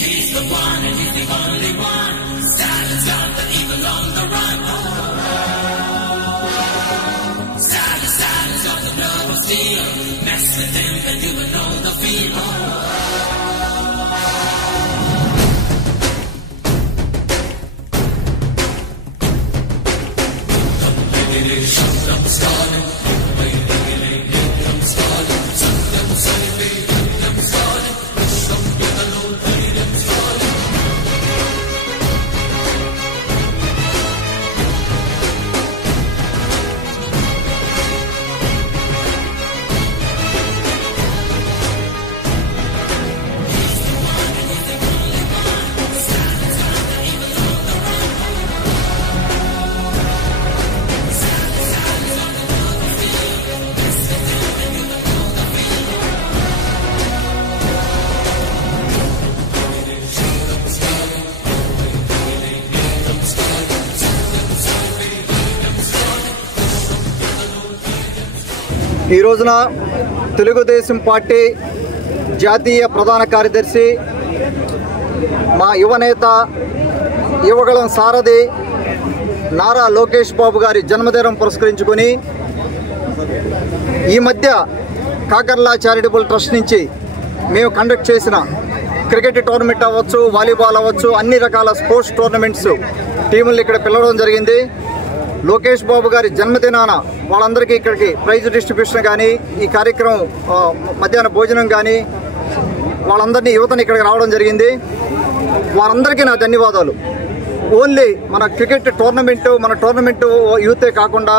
He's the one and he's the only one. Silence out the evil on the run. Silence, silence of the blood of steel. Mess with them and you will know the feel. ఈ రోజున Telugu Desam party జాతీయ ప్రధాన కార్యదర్శి మా యువనేత యువగళం సారథి నారా లోకేష్ బాబు గారి జన్మదినం పురస్కరించుకొని ఈ మధ్య కాకర్లా చారిటబుల్ ట్రస్ట్ నుంచి మేము కండక్ట్ చేసిన క్రికెట్ టోర్నమెంట్ అవ్వచ్చు, వాలీబాల్ అవ్వచ్చు, అన్ని రకాల స్పోర్ట్స్ టోర్నమెంట్స్ టీములు ఇక్కడ పిలవడం జరిగింది. లోకేష్ బాబు గారి జన్మదినాన వాళ్ళందరికీ ఇక్కడికి ప్రైజ్ డిస్ట్రిబ్యూషన్ కానీ, ఈ కార్యక్రమం మధ్యాహ్న భోజనం కానీ, వాళ్ళందరినీ యువతని ఇక్కడికి రావడం జరిగింది. వారందరికీ నా ధన్యవాదాలు. ఓన్లీ మన క్రికెట్ టోర్నమెంటు యూతే కాకుండా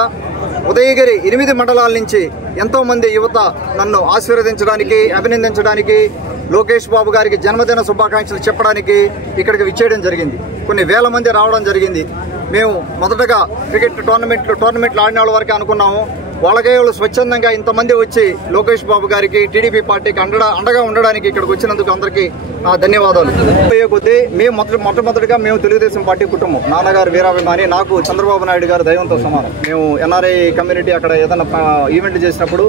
ఉదయగిరి 8 మండలాల నుంచి ఎంతోమంది యువత నన్ను ఆశీర్వదించడానికి, అభినందించడానికి, లోకేష్ బాబు గారికి జన్మదిన శుభాకాంక్షలు చెప్పడానికి ఇక్కడికి విచ్చేయడం జరిగింది. కొన్ని వేల మంది రావడం జరిగింది. మేము మొదటగా క్రికెట్ టోర్నమెంట్లు ఆడిన వాళ్ళ వరకే అనుకున్నాము. వాళ్ళకే వాళ్ళు స్వచ్ఛందంగా ఇంతమంది వచ్చి లోకేష్ బాబు గారికి, టీడీపీ పార్టీకి అండగా ఉండడానికి ఇక్కడికి వచ్చినందుకు అందరికీ ధన్యవాదాలు. కొద్దీ మేము మొట్టమొదటిగా మేము తెలుగుదేశం పార్టీ కుటుంబం. నాన్నగారు వీరాభిమాని, నాకు చంద్రబాబు నాయుడు గారు దైవంతో సమానం. మేము ఎన్ఆర్ఐ కమ్యూనిటీ అక్కడ ఏదైనా ఈవెంట్ చేసినప్పుడు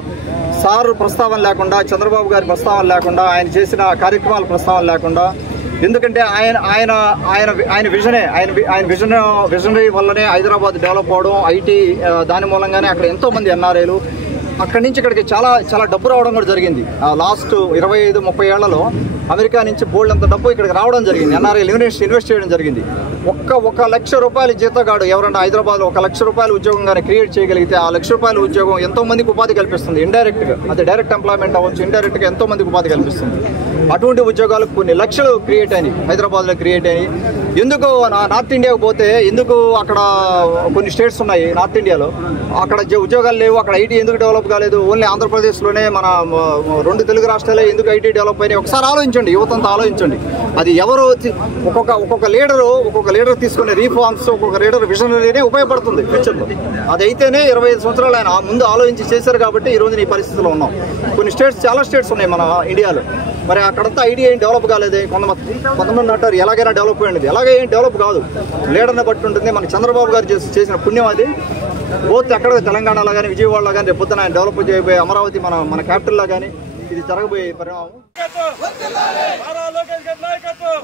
సార్ ప్రస్తావన లేకుండా, చంద్రబాబు గారి ప్రస్తావన లేకుండా, ఆయన చేసిన కార్యక్రమాల ప్రస్తావన లేకుండా, ఎందుకంటే ఆయన విజనరీ వల్లనే హైదరాబాద్ డెవలప్ అవడం, ఐటీ దాని మూలంగానే అక్కడ ఎంతోమంది ఎన్ఆర్ఐలు అక్కడి నుంచి ఇక్కడికి చాలా డబ్బు రావడం కూడా జరిగింది. లాస్ట్ 25-30 ఏళ్లలో అమెరికా నుంచి బోల్డ్ అంత డబ్బు ఇక్కడికి రావడం జరిగింది. ఎన్ఆర్ఐలు ఇన్వెస్ట్ చేయడం జరిగింది. ఒక లక్ష రూపాయల జీతగాడు ఎవరన్నా హైదరాబాద్లో 1 లక్ష రూపాయల ఉద్యోగంగానే క్రియేట్ చేయగలిగితే ఆ 1 లక్ష రూపాయల ఉద్యోగం ఎంతో మందికి ఉపాధి కల్పిస్తుంది. ఇండైరెక్ట్గా, అది డైరెక్ట్ ఎంప్లాయ్మెంట్ అవ్వచ్చు, ఇండైరెక్ట్గా ఎంతో మందికి ఉపాధి కల్పిస్తుంది. అటువంటి ఉద్యోగాలు కొన్ని లక్షలు క్రియేట్ అయినాయి, హైదరాబాద్లో క్రియేట్ అయినాయి. ఎందుకు నార్త్ ఇండియాకు పోతే, ఎందుకు అక్కడ కొన్ని స్టేట్స్ ఉన్నాయి నార్త్ ఇండియాలో, అక్కడ ఉద్యోగాలు లేవు, అక్కడ ఐటీ ఎందుకు డెవలప్ కాలేదు? ఓన్లీ ఆంధ్రప్రదేశ్లోనే మన 2 తెలుగు రాష్ట్రాలే ఎందుకు ఐటీ డెవలప్ అయినాయి? ఒకసారి ఆలోచించండి, యువతంతా ఆలోచించండి. అది ఎవరు ఒక్కొక్క లీడర్ తీసుకునే రీఫార్మ్స్, ఒక్కొక్క లీడర్ విజనరీనే ఉపయోగపడుతుంది ఫ్యూచర్లో. అది అయితేనే 25 సంవత్సరాలు ఆయన ముందు ఆలోచించి చేశారు కాబట్టి ఈ రోజు ఈ పరిస్థితిలో ఉన్నాం. కొన్ని చాలా స్టేట్స్ ఉన్నాయి మన ఇండియాలో. మరి అక్కడంతా ఐటీ ఏం డెవలప్ కాలేదే. కొంతమంది అంటారు ఎలాగైనా డెవలప్ అయ్యింది. ఎలాగే ఏం డెవలప్ కాదు, లీడర్ని బట్టి ఉంటుంది. మన చంద్రబాబు గారు చేసిన పుణ్యం అది. పోతే అక్కడ తెలంగాణలో కానీ, విజయవాడలో కానీ, రేపు పొద్దున ఆయన డెవలప్ చేయబోయే అమరావతి మన క్యాపిటల్లో కానీ ఇది జరగబోయే పరిణామం. నారా లోకేష్ గారి నాయకత్వం,